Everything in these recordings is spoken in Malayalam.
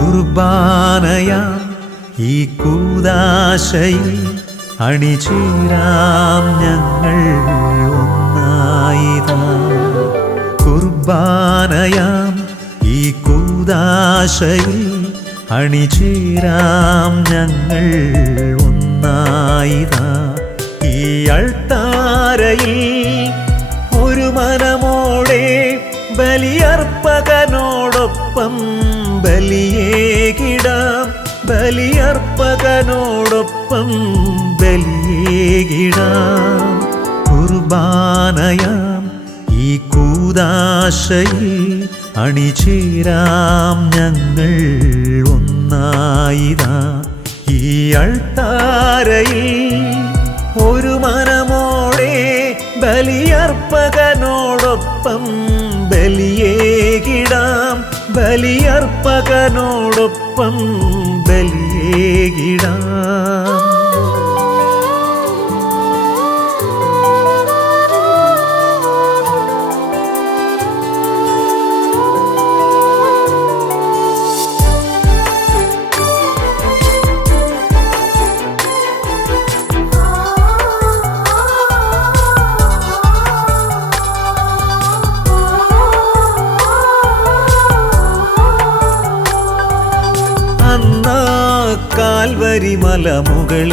കുർബാനയാം ഈ കൂദാശയിൽ അണിചേരാം ഞങ്ങൾ ഒന്നായിതാ. കുർബാനയാം ഈ കൂദാശയിൽ അണിചേരാം ഞങ്ങൾ ഒന്നായിതാ. ഈ അൾത്താരയിൽ ഒരു മനമോടെ ബലിയർപ്പകനോടൊപ്പം ബലിയേകിടാം. ബലിയർപ്പകനോടൊപ്പം ബലിയേകിടാം. കുർബാനയാം ഈ കൂദാശയിൽ അണിചേരാം ഞങ്ങൾ ഒന്നായിതാ. ഈ അൾത്താരയിൽ ഒരു മനമോടെ ബലിയർപ്പകനോടൊപ്പം ബലിയേകിടാം. ബലിയർപ്പകനോടൊപ്പം ബലിയേകിടാം. കാൽവരി മലമുകളിൽ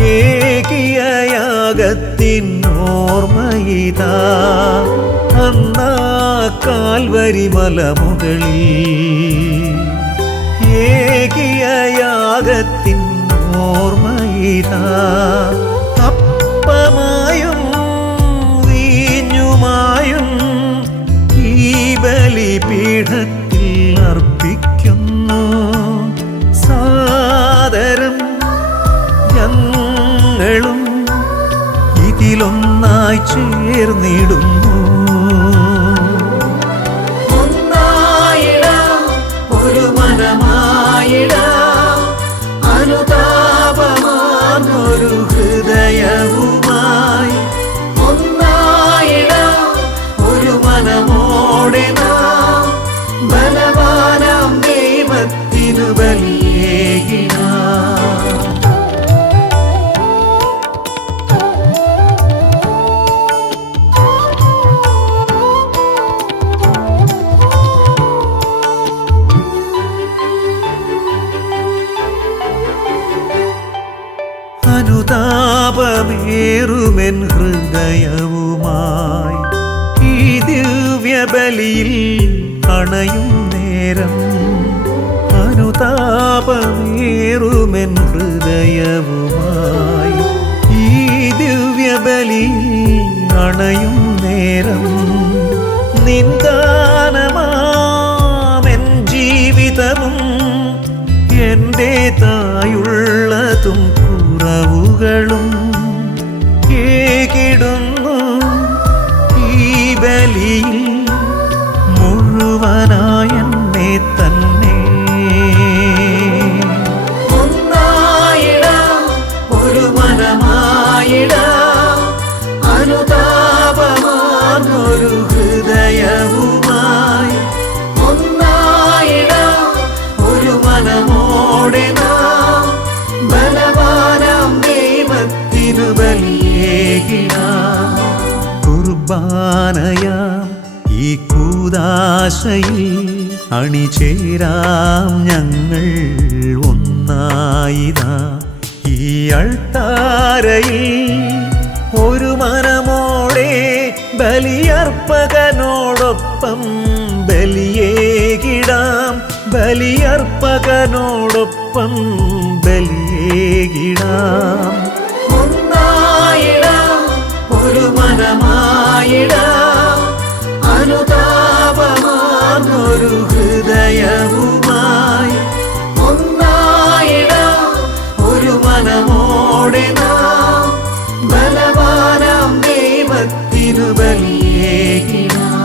ഏകിയ യാഗത്തിനോർമ്മയിതാ. അന്നാ കാൽവരി മലമുകളിൽ ഏകിയ യാഗത്തിനോർമ്മയിതാ. അപ്പമായും വീഞ്ഞുമായും ഈ ബലിപീഠത്തിൽ അർപ്പിക്കുന്നു. സാദരം ഞങ്ങളും ഇതിലൊന്നായി ചേർന്നിടുന്നു. ഒന്നായിടാം, ഒരു മനമായിടാം, അനുതാപമാർന്നൊരു ഹൃദയവുമായി. ഒന്നായിടാം, ഒരു മനമോടെ നാം ബലവാനാം ദൈവത്തിനു ബലിയേകിടാം. അനുതാപമേറുമെൻ ഹൃദയവുമായി ഈ ദിവ്യബലിയിൽ അണയും നേരം. അനുതാപമേറുമെൻ ഹൃദയവുമായി ഈ ദിവ്യബലിയിൽ അണയും നേരം. നിന്ദാനമാമെൻ ജീവിതവും എന്റേതായുള്ളതും കുറവുകളും ഏകിടുന്നു ഈ ബലിയിൽ മുഴുവനായെന്നെ തന്നെ. ഒന്നായിടാം, ഒരു മനമായിടാം, അനുതാപമാർന്നൊരു ഹൃദയവുമായി. ഒന്നായിടാം, ഒരു മനമോടെ നാം ബലവാനാം ദൈവത്തിനു ബലിയേകിടാം. കുർബാനയാം ഈ കൂദാശയിൽ അണിചേരാം ഞങ്ങൾ ഒന്നായിതാ. ഈ അൾത്താരയിൽ ഒരു മനമോടെ ബലിയർപ്പകനോടൊപ്പം ബലിയേകിടാം. ബലിയർപ്പകനോടൊപ്പം ബലിയേ ബലിയേകിടാം. ഒന്നായിടാം, ഒരു മനമായിടാം, അനുതാപമാർന്നൊരു ഹൃദയവുമായി. ഒന്നായിടാം, ഒരു മനമോടെ നാം ബലവാനാം ദൈവത്തിനു ബലിയേകിടാം.